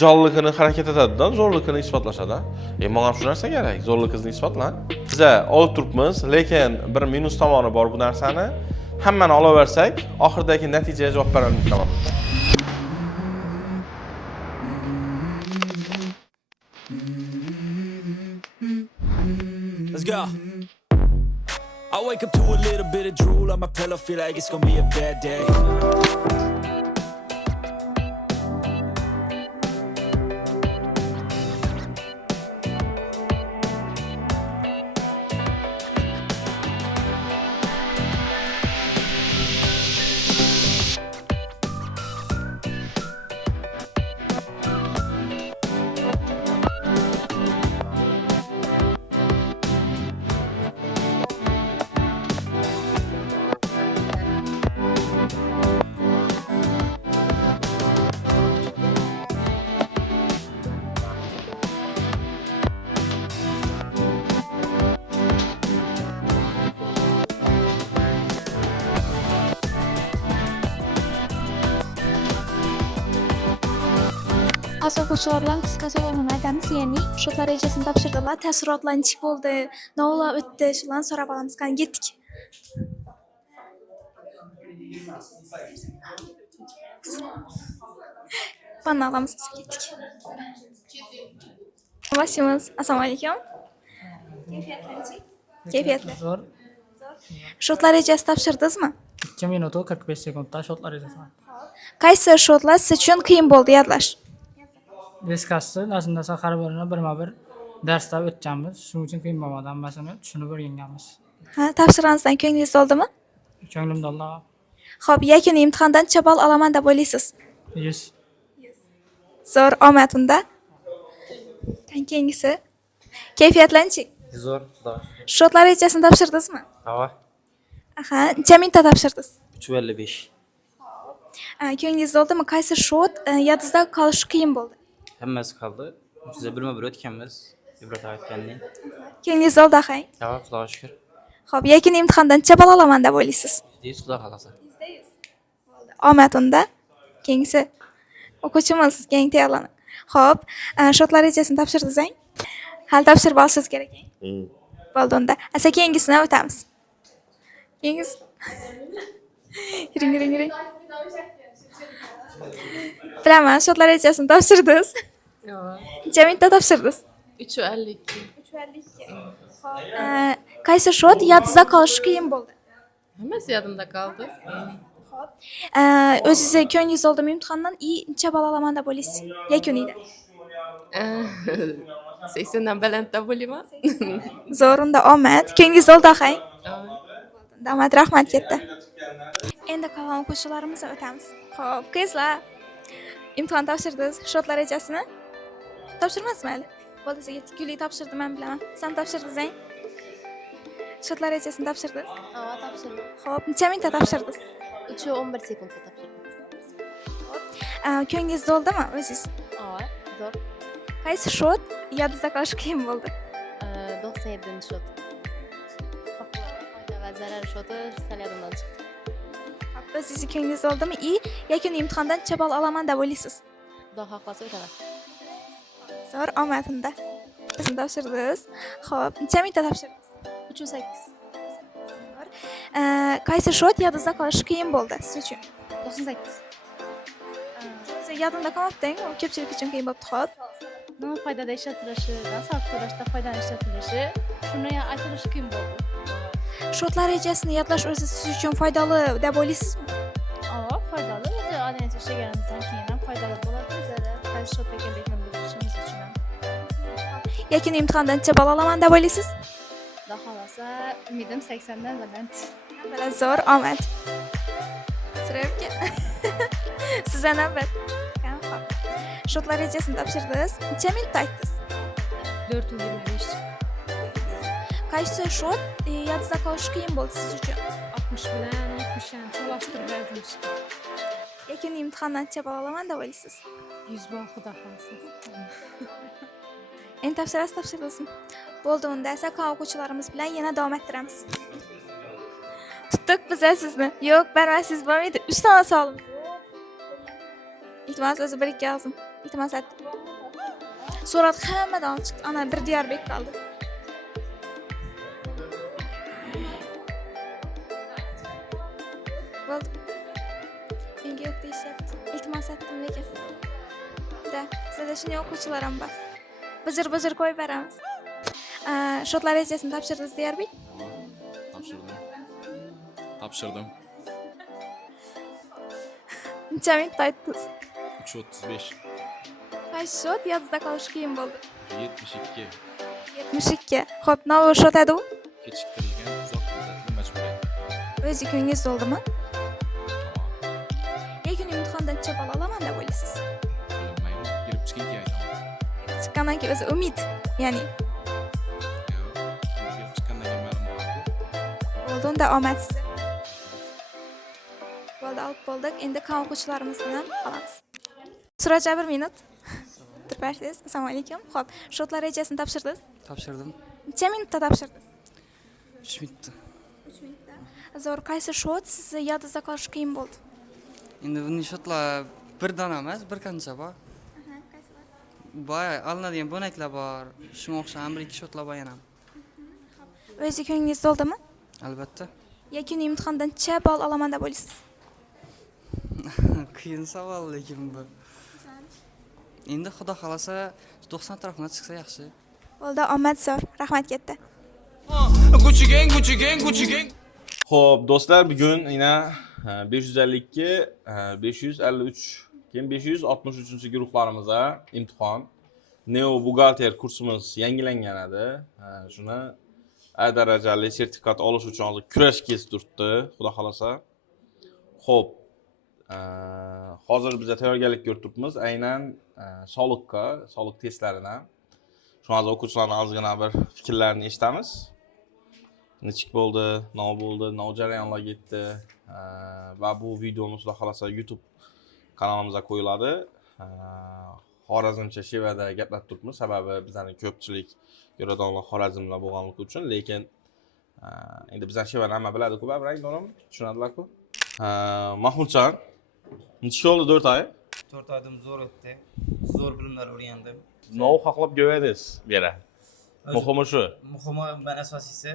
jonliligini harakat etadi-da, zo'rligini isbotlashadi. Menga shu narsa kerak, zo'rligingizni isbotlang. Biz olib turibmiz, lekin bir minus tomoni bor bu narsani. Hammani olaversak, oxirdagi natijaga javob bera olmayman. Let's go. I wake up to a little bit of drool on my pillow, feel like it's gonna be a bad day. Asıl bilan qisqacha bo'lgan aytamiz, ya'ni shotlar rejasini topshirdilar, taassurotlar nechik bo'ldi, nolar o'tdi, shularni so'rab olamiz. Qani ketdik. Panna olamiz, ketdik. Boshimiz. Assalomu alaykum. Kayfiyatlar. Zo'r. Shotlar rejasi topshirdingizmi? 2 minut 45 sekundda shotlar rejasi. Qaysi shotlar siz uchun qiyin bo'ldi yodlash? Veskasi aslında har birini birma-bir darsda o'tganmiz. Shuning uchun qiyin bo'lmadi, hammasini tushunib o'rganganmiz. Ha, topshirganingizdan ko'nglingiz to'ldimi? Ko'nglimda Alloh. Xo'p, yakuniy imtihondan necha ball olaman deb o'ylaysiz? 100. Zo'r, omad unda. Keyingisi. Kayfiyatlanchi. Zo'r, xudo. Shotlar rejasini topshirdingizmi? Ha, Aha, necha minutda topshirdingiz? 355. Ko'nglingiz to'ldimi? Qaysi shot yodingizda qolishi qiyin bo'ldi? Hammasi qoldi. Biza birma-bir o'tganmiz. Ibrat aytgandan. Ko'nglingiz to'ldi, axay. Ha, xudoga shukr. Xo'p, yakuniy imtihondan necha ball olaman deb o'ylaysiz? 100 xudo xolasa. Omad unda. Keyingisi. O'quvchimiz keng tayyorlanib. Xo'p, shotlar rejasini topshirdingiz. Hali topshirib olishingiz kerak. Bo'ldi unda. Asa keyingisini o'tamiz. Keyingisi. Yuring. Bilaman, shotlar rejasini topshirdingiz. Necha minutda topshirdingiz? 3:52. 3:52. Qaysi shot yodingizda qolishi qiyin bo'ldi? Hammasi yodimda qoldi. O'zingizga ko'nglingiz to'ldimi imtihondan? Necha ball olaman deb o'ylaysiz? Yakunida. 80 dan balandda bo'laman. Zo'r, unda omad. Ko'nglingiz to'ldi, axay. Omad, rahmat ketdi. Endi qolgan o'quvchilarimizga o'tamiz. Xo'p, qizlar. Imtihon topshirdingiz, shotlar rejasini? Topshirmasizmi hali? Bo'ldi, sizga tikuli topshirdim, men bilaman. Sen topshirdingiz-a? Shotlar rejasini topshirdingiz? Ha, topshirdim. Xo'p, necha minutda topshirdingiz? 3:11 sekundda topshirdim. Ko'nglingiz to'ldimi o'zingiz? Ha, zo'r. Qaysi shot yodingizda qolishi qiyin bo'ldi? 97-shot. Foyda va zarar shoti sal yodimdan chiqdi. Xo'p, sizning ko'nglingiz to'ldimi? Yakuniy imtihondan necha ball olaman deb o'ylaysiz? Xudo xohlasa o'taman. Zo'r, omad unda. Siz topshirdingiz. Xo'p, necha minutda topshirdingiz? 3:08. Qaysi shot yodingizda qolishi qiyin bo'ldi siz uchun? 98. Siz yodimda qolmabdi, u ko'pchilik uchun qiyin bo'libdi, xo'p. Nima foydada ishlatilishi, nasab to'lashda foydan ishlatilishi, shuni ham aytilishi qiyin bo'ldi. Shotlar rejasini yodlash o'zi siz uchun foydali deb o'ylaysizmi? Foydali. O'zi odamcha ishlaganimizdan keyin ham foydali bo'ladi. Bizlar qaysi shot ekanligini bilishimiz uchun ham. Yakuniy imtihondan necha ball olaman deb o'ylaysiz? Xudo xohlasa, umidim 80 dan baland. Bilan zo'r, omad. Sirayapti. Sizdan navbat. Shotlar rejasini topshirdingiz. Necha minutda aytdingiz? 4:25. Qaysi shot yodingizda qolishi qiyin bo'ldi siz uchun? 60 bilan 70 ni solashtirib berdim. Yakuniy imtihondan necha ball olaman deb o'ylaysiz? 100 ball xudo xolasa. Endi topshirdingizmi? Bo'ldi, unda esa qolgan o'quvchilarimiz bilan yana davom ettiramiz. Tutdik biz sizni. Yo'q, barmasiz bo'lmaydi. 3 ta olib. Iltimos o'zi bir ikki og'zim. iltimos etdim. So'radi hammadan chiqdi. Ana bir Diyarbek qoldi. Bo'ldi. Menga yo'q deyishyapti. İltimos etdim lekin. Da, sizda shunday o'quvchilar ham bor. Bijir qo'yib beramiz. Shotlar rejasini topshirdingiz Diyarbek? Topshirdim. Necha minutda aytdingiz? 3:35. Qaysi shot yodda qolish qiyin bo'ldi. 72. 72. Xo'p, nima shot edi u? Kechiktirilgan uzoq muddatli majburiyat. O'zi ko'nglingiz to'ldimi? Yakuniy imtihondan necha ball olaman deb o'ylaysiz? Bilmayman. Girib chiqing aytaman. Chiqqandan keyin o'zi umid, ya'ni Yo'q. Endi girib chiqqandan keyin ma'lum bo'ladi. bo'ldi, unda omad sizga. Bo'ldi, olib bo'ldik. Endi kan o'quvchilarimiz bilan qolamiz. Suraja 1 minut. Turbarsiz. Assalomu alaykum. Xo'p, shotlar rejasini topshirdingiz? Topshirdim. Necha minutda topshirdingiz? 3 minutda. 3 minutda. Zo'r, qaysi shot sizni yodingizda qolishi qiyin bo'ldi? Endi bunday shotlar bir dona emas, bir qancha bor. Qaysilar? Boy olinadigan bo'naklar bor. Shunga o'xshagan bir ikki shotlar bor yana. O'zi ko'nglingiz to'ldimi? Albatta. Yakuniy imtihondan necha ball olaman deb o'ylaysiz? Qiyin savol lekin bu. Endi xudo xolasa 90 tarafdan chiqsa yaxshi. Bo'ldi, omad zo'r. Rahmat katta. Gucci gang. Xo'p, do'stlar, bugun yana 552, 553, keyin 563-guruhlarimizda imtihon. Neo buxgalter kursimiz yangilangan edi. Shuni A darajali sertifikat olish uchun hozir kurash kesib turibdi, xudo xolasa. Xo'p, hozir biz tayyorgarlik ko'rib turibmiz. Aynan soliq testlaridan. Shu hozir o'quvchilarning ozgina bir fikrlarini eshitamiz. Nechik bo'ldi, nima bo'ldi, nima jarayonlar ketdi va bu videomiz xudo xolasa YouTube kanalimizga qo'yiladi. Xorazmcha Shevada gaplashib turibmiz, sababi bizning ko'pchilik yo'radonlar Xorazmlar bo'lganligi uchun, lekin endi bizlar Shevani hamma biladi-ku, baribir to'g'rimi? Tushunadilar-ku. Mahmudjon, nechik bo'ldi 4 oy? 4 oydan zo'r o'tdi. Zo'r bilimlar o'rgandim. Nov haqlab ko'yadingiz bu yerda. Muhimi shu. Muhimi men asosiysi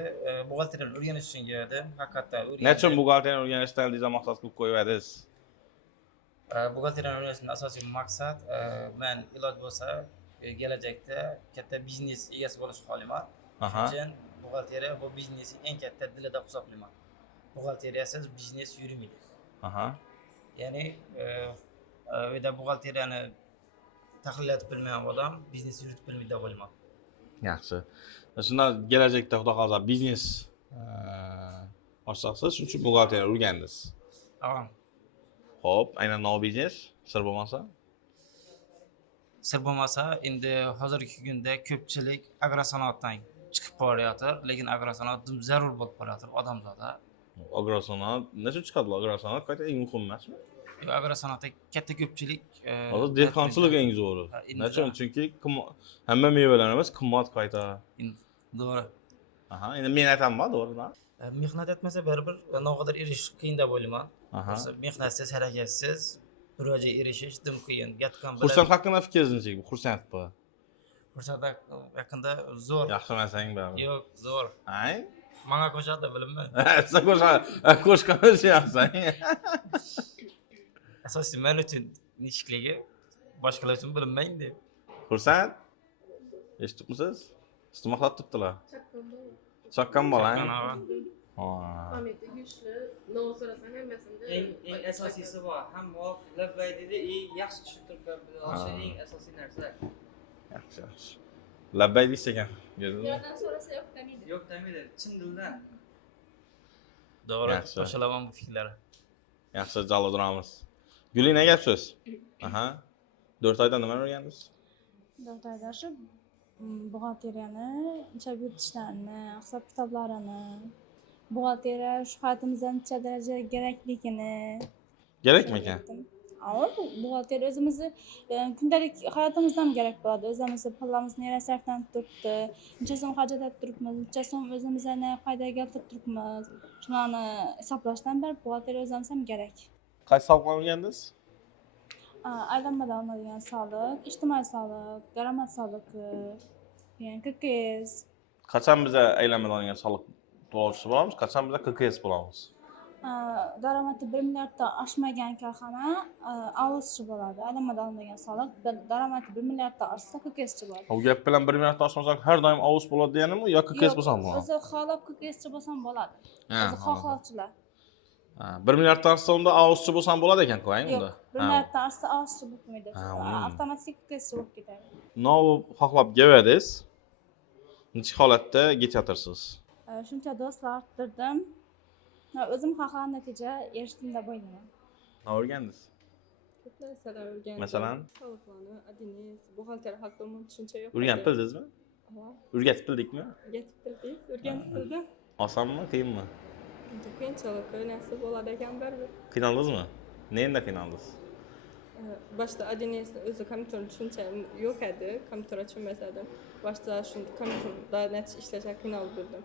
buxgalteriyani o'rganish uchun keldim. Haqiqatda o'rgandim. Nechun buxgalteriyani o'rganishdan deyiz maqsad qilib qo'yadingiz? Buxgalteriyani o'rganishning asosiy maqsad men iloj bo'lsa kelajakda katta biznes egasi bo'lishni xohlayman. Shuning uchun buxgalteriya bu biznesning eng katta dili deb hisoblayman. Buxgalteriyasiz biznes yurmaydi. Ya'ni u yerda buxgalteriyani tahlillatib bilmagan odam biznes yuritib bilmaydi deb o'ylayman. Yaxshi. Shundan kelajakda xudo xolasa biznes ochsaqsiz, shuning uchun buxgalteriya o'rgandingiz. Xo'p, aynan nima biznes? Sir bo'lmasa? Sir bo'lmasa, endi hozirgi kunda ko'pchilik agrosanoatdan chiqib qolyapti, lekin agrosanoat zarur bo'lib qoladi odamzodda. Agrosanoat nechun chiqadi? Agrosanoat qayta eng muhim emasmi? Agrosanoatda katta ko'pchilik hozir dehqonchilik eng zo'ri. Nechun? Chunki hamma mevalarimiz qimmat qayta. To'g'ri. Endi men aytaman, to'g'ri-mi? Mehnat etmasa baribir naqadar erishish qiyin deb o'ylayman. Mehnatsiz, harakatsiz bir joyga erishish dim qiyin. Yatgan bilan. Xursand haqida fikringiz nechik? Xursand bu. Xursand yaqinda zo'r. Yaxshimasang baribir. Yo'q, zo'r. Ay? Menga qo'shadi bilimman. Sen qo'shqaniz yaxshi. Asosiy men uchun nishikligi boshqalar uchun bilinmaydi. Xursand? Eshitibmisiz? Sizni maqtab turibdilar. Chaqqan bola. Hamida güçlü. Ne olsa sen hemesinde. Eng asosiysi bor. Ham labbay dedi, yaxshi tushuntirib berdi. O'sha eng asosiy narsa. Yaxshi. Labbay deysiz ekan. Yerdan so'rasa yo'q demeydi. Yo'q demeydi, chin dildan. To'g'ri, qo'shilaman bu fikrlar. Yaxshi, jala turamiz. Guli, nima gap so'z? 4 oyda nima o'rgandingiz? 4 oyda shu buxgalteriyani, hisob yuritishlarni, hisob kitoblarini, buxgalteriya shu hayotimizda necha daraja kerakligini. Kerakmi ekan? Buxgalteriya o'zimizni kundalik hayotimizda ham kerak bo'ladi. O'zimizni pullarimizni nera sarflanib turibdi, necha so'm xarajat turibmiz, necha so'm o'zimizga foyda keltirib turibmiz. Shularni hisoblashdan beri buxgalteriya o'zimiz ham kerak. Qaysi sohaga o'rgandingiz? aylanmadan olinadigan soliq, ijtimoiy soliq, daromad soliqi, yani KKS. Qachon biza aylanmadan olingan soliq to'lovchisi bo'lamiz, qachon biza KKS bo'lamiz? Daromadi 1 milliarddan oshmagan korxona AOSchi bo'ladi. Aylanmadan olinadigan soliq, daromadi 1 milliarddan oshsa KKSchi bo'ladi. Bu gap bilan 1 milliarddan oshmasak har doim AOS bo'ladi deganimi yo KKS bo'lsa ham bo'ladi? O'zi xohlab KKSchi bo'lsam bo'ladi. O'zi xohlovchilar. 1 milliarddan oshsa unda AOSchi bo'lsa ham bo'ladi ekan-ku, unda. Yo'q, 1 milliarddan oshsa AOSchi bo'lmaydi. Avtomatik KKSchi bo'lib ketadi. Novu xohlab keladiz. Necha holatda ketyapsiz? Shuncha do'stlar orttirdim. O'zim xohlagan natija erishdim deb o'ylayman. Nima o'rgandingiz? Ko'p narsalar o'rgandim. Masalan? Soliqlarni, adines, buxgalteriya haqida umuman tushuncha yo'q. O'rganib bildingizmi? Ha, O'rgatib bildikmi? o'rgatib bildik, o'rganib bildim. Osonmi, qiyinmi? Endi qiyinchilik nasib bo'ladi ekan baribir. Qiynaldingizmi? Nenda qiynaldingiz? Boshda adinesni o'zi kompyuterni tushuncham yo'q edi, kompyuter tushunmas edim. Boshda shu kompyuterda natish ishlashga qiynalib bo'ldim.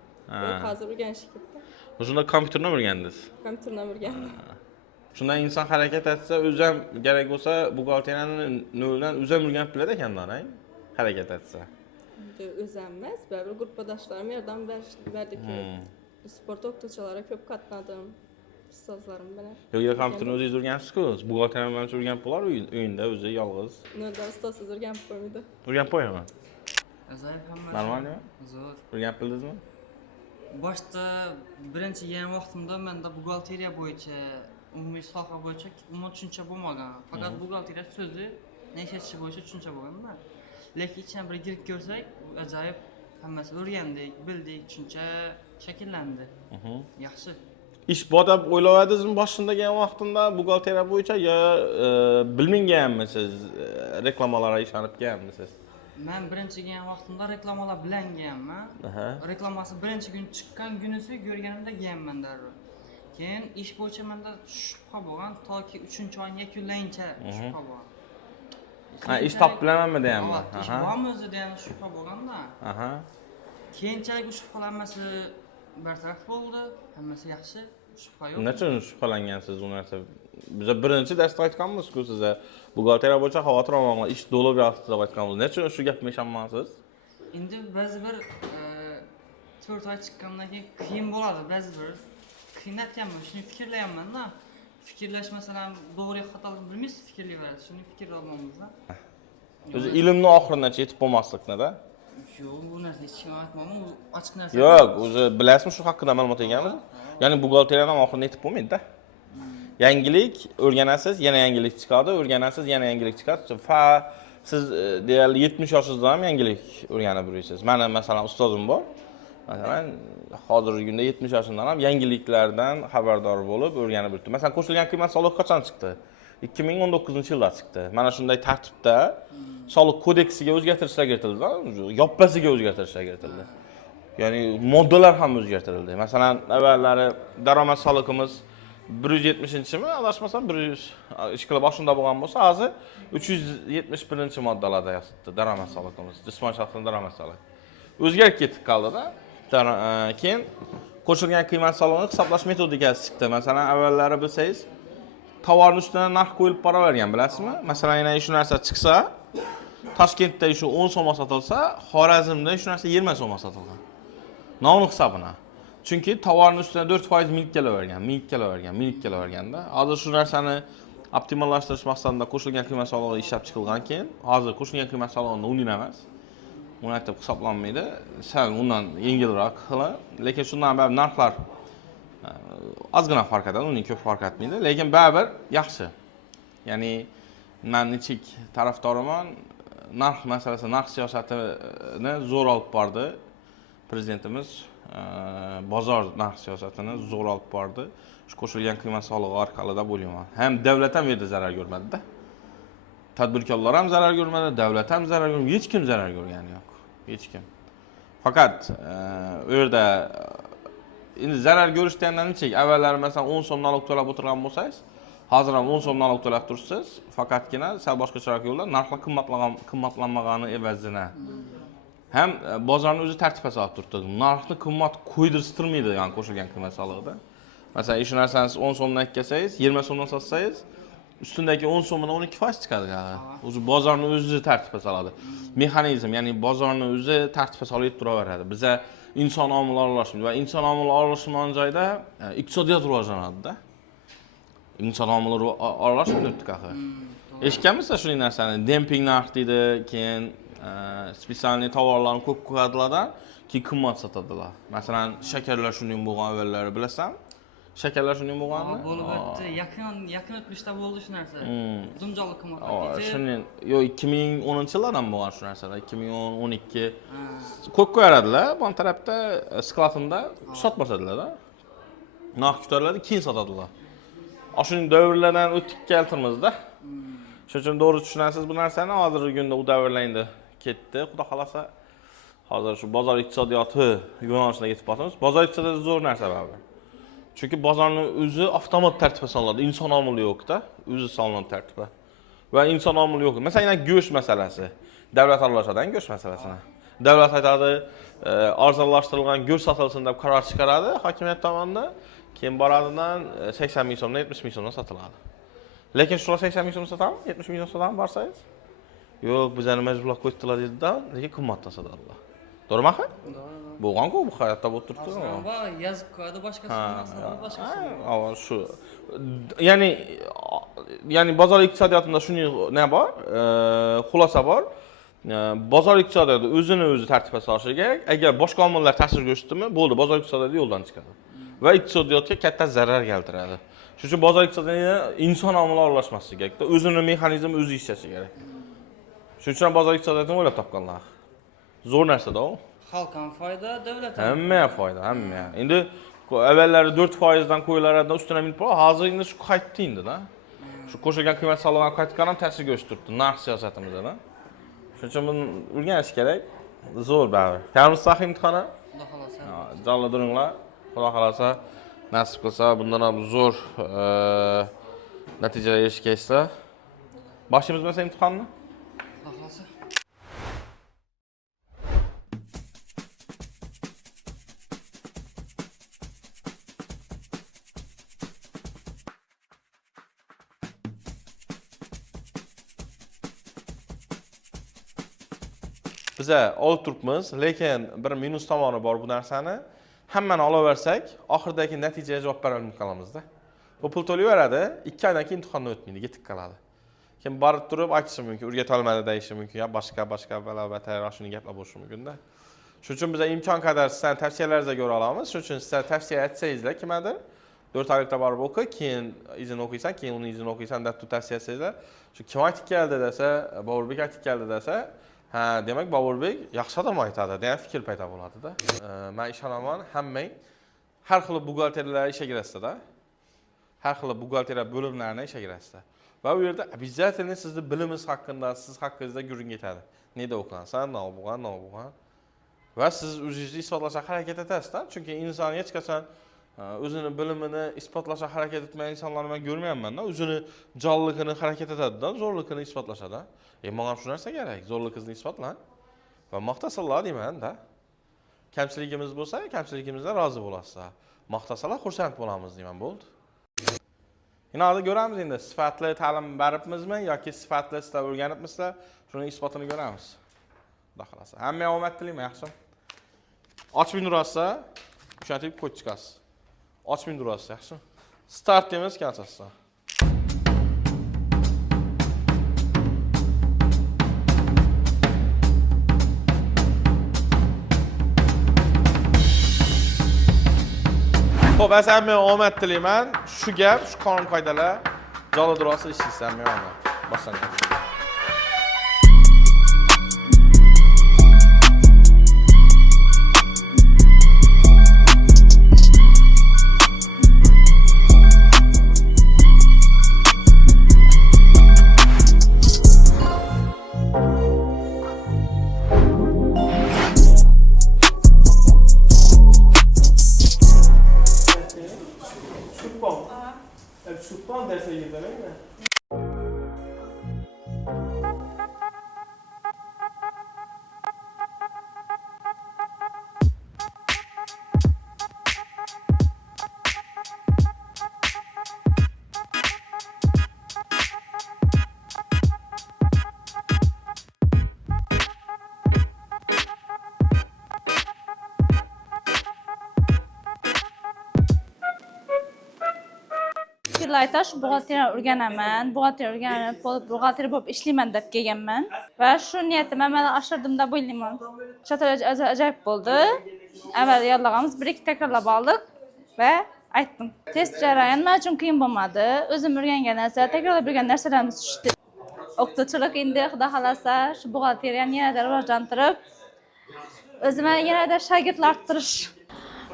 Hozir o'rganishga ketdim. O'shunda kompyuterni o'rgandingiz. Kompyuterni o'rgandim. Shundan inson harakat etsa, o'zi ham kerak bo'lsa, buxgalteriyani noldan o'zi ham o'rganib biladi ekan-da, harakat etsa. Endi o'zim emas, baribir guruhdoshlarim yordam berdik. Sport o'qituvchilari ko'p qatnadim. Ustozlarim bilan. Yo'q, kompyuterni o'zingiz o'rganibsiz-ku. Buxgalteriyani bilan o'rganib bo'lar uyingda o'zi yolg'iz. Noldan ustozsiz o'rganib qo'ymaydi. O'rganib qo'yaman. Ajoyib hamma. Normalmi? Zo'r. O'rganib bildingizmi? Boshda birinchi yilgi vaqtimda menda buxgalteriya bo'yicha, umumiy soha bo'yicha umuman tushuncha bo'lmagan. Faqat buxgalteriya so'zi, nechatishi bo'yicha tushuncha bo'lganda. Lekin ichdan bir kirib ko'rsak, ajoyib hammasi o'rgandik, bildik, tushuncha shakllandi. Yaxshi. Ish bor deb o'ylayapsizmi boshida kelgan vaqtimda buxgalteriya bo'yicha yo bilmaganmisiz? Reklamalarga ishonib kelganmisiz? Men birinchi kelgan vaqtimda reklamalar bilan kelganman. Reklamasi birinchi kun chiqqan kunisi ko'rganimda kelganman darrov. Keyin ish bo'yicha menda shubha bo'lgan, toki 3-oy yakunlanguncha shubha bo'lgan. Ish topib bilamanmi deyapman. Ish bormi o'zi degan shubha bo'lganda. Keyinchalik bu shubhalanmasi bartaraf bo'ldi, hammasi yaxshi, shubha yo'q. Nechun shubhalangansiz u narsa? Biz birinchi darsda aytganmiz-ku sizga, buxgalteriya bo'yicha xavotir olmanglar, ish to'lib yotibdi deb aytganmiz. Nechun shu gapga ishonmaysiz? Endi ba'zi bir 4 oy chiqqandan keyin qiyin bo'ladi, ba'zi bir qiynatganman, shuni fikrlayapman-da. Fikrlash masalan, to'g'ri xatoligini bilmaysiz, fikrlayverasiz. Shuni fikr olmamizda. O'zi ilmni oxirigacha yetib bo'lmaslikda. Yo'q, bu narsa hech kim aytmadim, u ochiq narsa. Yo'q, o'zi bilasizmi shu haqida ma'lumot olganmiz? Ya'ni buxgalteriyadan oxiriga yetib bo'lmaydi-da. Yangilik o'rganasiz, yana yangilik chiqadi, o'rganasiz, yana yangilik chiqadi. Siz deyarli 70 yoshingizda ham yangilik o'rganib yurasiz. Meni masalan ustozim bor. Masalan, hozirgi kunda 70 yoshimdan ham yangiliklardan xabardor bo'lib o'rganib yuribdi. Masalan, qo'shilgan qiymat soliq qachon chiqdi? 2019-yilda chiqdi. Mana shunday tartibda soliq kodeksiga o'zgartirishlar kiritildi, yoppasiga o'zgartirishlar kiritildi. Ya'ni moddalar ham o'zgartirildi. Masalan, avvallari daromad soliqimiz 170-mi, adashmasam 100 ish qilib boshында bo'lgan bo'lsa, hozir 371-moddalarda yozibdi daromad soliqimiz, jismoniy shaxsning daromad solig'i. O'zgarib ketib qoldi-da. Keyin qo'shilgan qiymat solig'ini hisoblash metodikasi chiqdi. Masalan, avvallari bilsangiz, tovarning ustidan narx qo'yilib boravergan, bilasizmi? Masalan, yana shu narsa chiqsa, Toshkentda shu 10 so'mga sotilsa, Xorazmda shu narsa 20 so'mga sotilgan. Nonni hisobini. Chunki tovarning ustidan 4% milk kelaverganda, hozir shu narsani optimallashtirish maqsadida qo'shilgan qiymat solig'i ishlab chiqilgan keyin, hozir qo'shilgan qiymat solig'ining o'rnini emas, uni aktiv hisoblanmaydi. Sal undan yengilroq qilib, lekin shundan baribir narxlar ozgina farq etadi, uning ko'p farq etmaydi, lekin baribir yaxshi. Ya'ni men nechik tarafdoriman, narx masalasi, narx siyosatini zo'r olib bordi prezidentimiz. Bozor narx siyosatini zo'r olib bordi. Shu qo'shilgan qiymat solig'i orqali deb o'ylayman. Ham davlat ham yerda zarar ko'rmadi-da. Tadbirkorlar ham zarar ko'rmadi, davlat ham zarar ko'rmadi, hech kim zarar ko'rgani yo'q. Hech kim. Faqat u yerda endi zarar ko'rishdan nechik, avvallari masalan 10 so'm налог to'lab o'tirgan bo'lsangiz, hozir ham 10 so'm налог to'lab tursiz, faqatgina sal boshqacharoq yo'lda narxlar qimmatlanmagani evazida. Ham bozorni o'zi tartibga solib turibdi. Narxni qimmat qo'ydirtirmaydi, ya'ni qo'shilgan qiymat solig'ida. Masalan, shu narsani 10 so'mdan kelsangiz, 20 so'mdan sotsangiz, üstündeki 10 so'mdan 12% chiqadi galiba. O'zi bozorni o'zi tartibga soladi. Mexanizm, ya'ni bozorni o'zi tartibga solib turaveradi. Biza inson omili aralashmaydi va inson omili aralashmagan joyda iqtisodiyot rivojlanadi-da. İnson omili aralashmaydi axir. Eshitganmisiz shu narsani? Demping narx deydi, keyin spesialniy tovarlarni ko'p qo'yadilar, keyin qimmat sotadilar. Masalan, shakarlar shunday bo'lgan avvallari bilasan? Shakarlar shunday bo'lganmi? Bo'lib o'tdi. Yaqin o'tmishda bo'ldi shu narsa. Dumjoliq qimmat. Shunday, yo'q 2010-yillardan bo'lgan shu narsalar. 2010-12 ko'p qo'yaradilar, bu tarafda skladında sotmasadilar-da. Narx ko'tariladi, keyin sotadilar. Shuning davrlardan o'tib keltirmizda. Shuning uchun to'g'ri tushunasiz bu narsani. Hozirgi kunda u davrlarda ketdi. Xudo xolasa hozir shu bozor iqtisodiyoti yo'nalishida ketib qolamiz. Bozor iqtisodiyoti zo'r narsa baribir. Chunki bozorning o'zi avtomat tartibga solinadi. Inson omili yo'q-da, o'zi solinadi tartibga. Va inson omili yo'q. Masalan, go'sht masalasi. Davlat aralashadigan go'sht masalasini. Davlat aytadi, arzonlashtirilgan go'sht sotilsin deb qaror chiqaradi hokimiyat tomonidan. Keyin boradidan 80 ming so'mdan 70 ming so'mdan sotiladi. Lekin shular 80 ming so'm sotadi, 70 ming so'm sotadi borsangiz, yo'q, bizani majburlab qo'ydilar dedilar, lekin qimmatdan sotadilar. To'g'rimi axir? Bo'lgan-ku bu hayotda bo'lib turibdi. Va yozib qo'yadi boshqasi. Shu. Ya'ni bozor iqtisodiyotida shunday nima bor? Xulosa bor. Bozor iqtisodiyoti o'zini o'zi tartibga solishi kerak. Agar boshqa omillar ta'sir ko'rsatdimi, bo'ldi, bozor iqtisodiyoti yo'ldan chiqadi. Va iqtisodiyotga katta zarar keltiradi. Shuning uchun bozor iqtisodiyotida inson omili aralashmasligi kerak. O'zini mexanizmi o'zi ishlashi kerak. Shuning uchun bozor iqtisodiyotini o'ylab topganlar. Zo'r narsa-da u. Xalq ham foyda, davlat ham. Hamma foyda, hamma. Endi avvallari 4% dan qo'yilardan ustidan minib bor, hozir endi shu qaytdi endi-da. Shu qo'shilgan qiymat solig'idan qaytgan ham ta'sir ko'rsatdi narx siyosatimizda-da. Shuning uchun buni o'rganish kerak. Zo'r baribir. Tayyormisiz sahiy imtihoni? Xudo xolasa. Jonli turinglar. Xudo xolasa nasib qilsa bundan ham zo'r natijaga erishgaysizlar. Boshlaymiz bo'lsa imtihonni? Xudo xolasa. Biza olib turibmiz, lekin bir minus tomoni bor bu narsani. Hammani olaversak, oxirdagi natijaga javob bera olmay qolamizda. Bu pul to'layveradi, 2 oydan keyin imtihondan o'tmaydi, ketib qoladi. Kim borib turib aytishi mumkin, o'rgata olmadi deyishi mumkin, yo boshqa balobatlar shuni gaplar bo'lishi mumkin-da. Shuning uchun biz imkon qadar sizlarning tavsiyalaringizga ko'ra olamiz. Shuning uchun sizlar tavsiya etsangizlar kimdir, 4 oylikda borib o'qi, keyin izin o'qiysan, keyin uni izin o'qiysan deb tavsiya etsangizlar. Shu kim aytib keldi desa, Boburbek aytib keldi desa, ha, demak Boburbek yaxshi odam aytadi degan fikr paydo bo'ladi-da. Men ishonaman, hammang har xil buxgalterlar ishga kirasizda. Har xil buxgalteriya bo'limlariga ishga kirasizlar. Va u yerda обязательно sizni bilimingiz haqida, siz haqingizda gurung yetadi. Neda o'qigansan, nima bo'lgan. Va siz o'zingizni isbotlashga harakat etasiz-da. Chunki inson hech qachon o'zini bilimini isbotlashga harakat etmagan insonlarni men ko'rmayapman-da. O'zini jonliligini harakat etadi-da, zo'rligini isbotlashadi. Menga shu narsa kerak, zo'rligingizni isbotlang. Va maqtasalar deyman-da. Kamchiligimiz bo'lsa, kamchiligimizdan rozi bo'lasiz. Maqtasalar xursand bo'lamiz deyman, bo'ldi. Yana hozir ko'ramiz endi sifatli ta'lim beribmizmi yoki sifatli sizlar o'rganibmisizlar, shuni isbotini ko'ramiz. Xudo xolasa. Hammaga omad tilayman, yaxshimi? Ochmay turasiz, o'shatib qo'yib chiqasiz. Ochmay turasiz, yaxshimi? Start deymiz, kelasiz. Xo'p, hammaga omad tilayman. Shu gap, shu qonun qoidalar joli durasiz ishlaysiz, hammaga omad. Boshlanadi. yillarcha shu buxgalteriya o'rganaman, buxgalteriya o'rganib, buxgalteriya bo'lib ishlayman deb kelganman va shu niyatimni amalga oshirdim deb o'ylayman. Shotolar ajoyib bo'ldi. Avval yodlag'imiz 1-2 takrorlab oldik va aytdim. Test jarayoni men uchun qiyin bo'lmadi. O'zim o'rgangan narsa, takrorlab o'rgangan narsalarimiz tushdi. O'qituvchilik endi xudo xolasa shu buxgalteriyani yanada rivojlantirib, o'zimga yanada shogirdlar orttirish.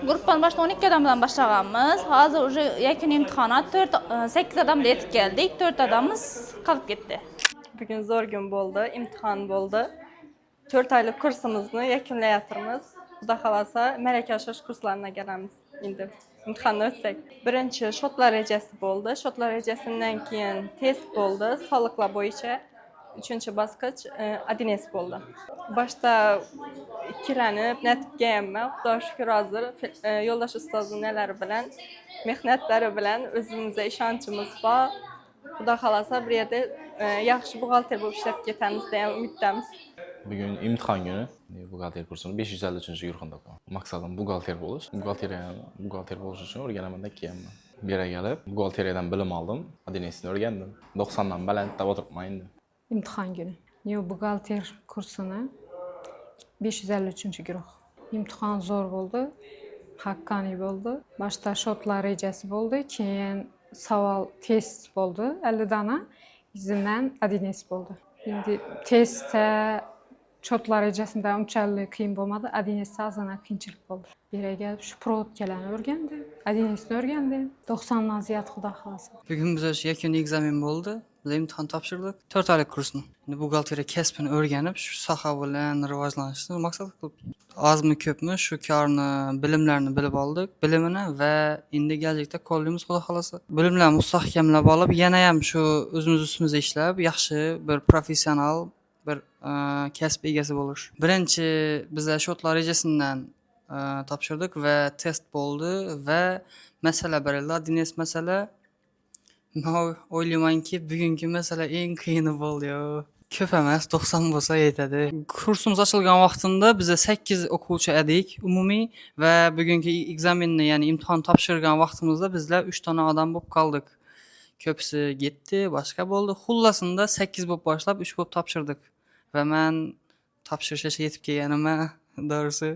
Guruhdan boshida 12 odam bilan boshlaganmiz. Hozir уже yakuniy imtihonot 8 odam bilan yetib keldik. 4 odamimiz qolib ketdi. Bugün zor gün bo'ldi, imtihon bo'ldi. 4 oylik kursimizni yakunlayapmiz. Xudo xolasa malaka oshirish kurslarini kelamiz endi. İmtihonni o'tsak. Birinchi shotlar rejasi bo'ldi. Shotlar rejasidan keyin test bo'ldi, soliqlar bo'yicha. 3-bosqich adines bo'ldi. Boshda ikkilanib, netib kelganman. Xudo shukr hozir yo'ldosh ustozinalari bilan, mehnatlari bilan o'zimizga ishonchimiz bor. Xudo xolasa bu yerda yaxshi buxgalter bo'lib ishlab ketamiz degan umiddamiz. Bugün imtihon günü. Buxgalter kursunu 553-guruhda o'qidim. Maqsadim buxgalter bo'lish. Buxgalter bo'lish uchun o'rganamanda kelganman. Bu yerga kelib, buxgalteriyadan bilim oldim, adinesini o'rgandim. 90 dan baland deb o'tiribman endi. İmtihan günü. New buxgalter kursunu 553-guruh. İmtihan zor bo'ldi. Haqqoniy bo'ldi. Boshda shotlar rejasi bo'ldi, keyin savol test bo'ldi. 50 dana. Izimdan adines bo'ldi. Endi testda shotlar rejasida unchalik qiyin bo'lmadi. Adinesda ozgina qiyinchilik bo'ldi. Bu yerga shu provodkalarni o'rgandim. Adinesni o'rgandim. 90 dan ziyod xudo xolasa. Bugün bize yakuniy ekzamen bo'ldi. Biz imtihon topshirdik. 4 oylik kursni. Endi buxgalteriya kasbini o'rganib, shu soha bilan rivojlanishni maqsad qilib, ozmi ko'pmi shu korni, bilimlarni bilib oldik, bilimini va endi kelajakda qo'llaymiz xudo xolasa. Bilimlarni mustahkamlab olib, yana ham shu o'zimiz ustimizda ishlab, yaxshi bir professional bir kasb egasi bo'lish. Birinchi biz shotlar rejasidan topshirdik va test bo'ldi va masala berildi. Adines masala. Men o'ylaymanki, bugungi masala eng qiyini bo'ldi. Ko'p emas, 90 bo'lsa yetadi. Kursimiz ochilgan vaqtida biz 8 o'quvchi edik umumiy va bugungi ekzamenni, ya'ni imtihon topshirgan vaqtimizda bizlar 3 dona odam bo'lib qoldik. Ko'psi ketdi, boshqa bo'ldi. Xullasында 8 bo'lib boshlab 3 bo'lib topshirdik. Va men topshirishga yetib kelganimga doğrusu